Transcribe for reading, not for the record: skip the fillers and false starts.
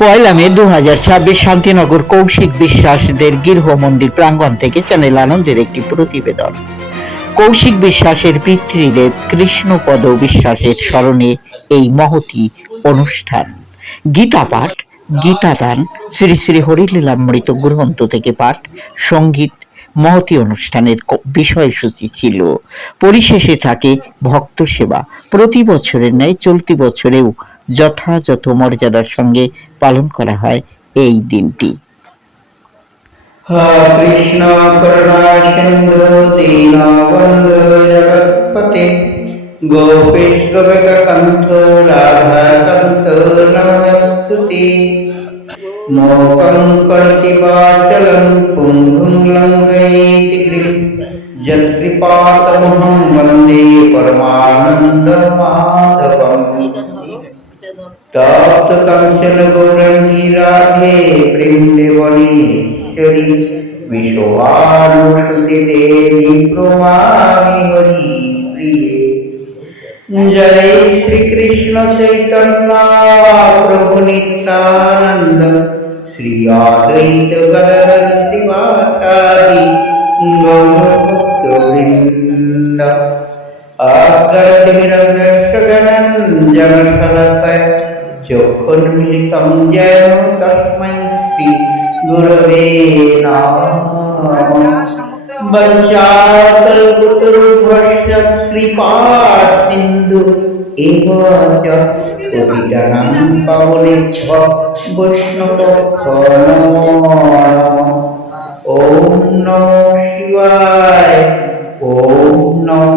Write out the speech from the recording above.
পয়লা মে 2026 শান্তিনগর কৌশিক বিশ্বাসদের গৃহ মন্দির প্রাঙ্গণ থেকে চ্যানেল আনন্দের একটি প্রতিবেদন। কৌশিক বিশ্বাসের পিতৃদেব কৃষ্ণপদ বিশ্বাসের স্মরণে এই মহতি অনুষ্ঠান। গীতা পাঠ, গীতাদান, শ্রী শ্রী হরিলীলামৃত গ্রন্থ থেকে পাঠ, সঙ্গীত, মহতি অনুষ্ঠানের বিষয়সূচি ছিল। পরিশেষে থাকে ভক্ত সেবা। প্রতি বছরের ন্যায় চলতি বছরেও যথাযথ মর্যাদার সঙ্গে পালন করা হয় এই দিনটি। কৃষ্ণ করুণা সিন্ধু দীনবন্ধু জগৎপতে গোপীশ গোপিক কণ্ঠ রাধা কান্ত নমস্তুতে। মোকং করতি বাচলং পুঙ্গুং লঙ্ঘয়তি গিরিং যৎকৃপাতমহং বন্দে পরমানন্দ মাধবম। তপ্ত কাঞ্চন গৌরাঙ্গী রাধে বৃন্দেবনেশ্বরী বিশ্বভানুসুতে দেবী প্রমামি হরি প্রিয়ে। জয় শ্রী কৃষ্ণ চৈতন্য প্রভু নিত্যানন্দ শ্রী অদ্বৈত গদাধর শ্রীবাসাদি গৌরভক্তবৃন্দ। অজ্ঞাত বিরঞ্জস্য জ্ঞানঞ্জন শলাকায় চক্ষুন্মিলিतं येन তস্मै শ্রী গুরবে নমঃ। বঞ্চাকল্পতরুভ্যশ্চ কৃপা সিন্ধু এব চ পতিতানাং পাবনেভ্যো বৈষ্ণবেভ্যো নমো নমঃ। ওম নমঃ শিবায়। ওম নমঃ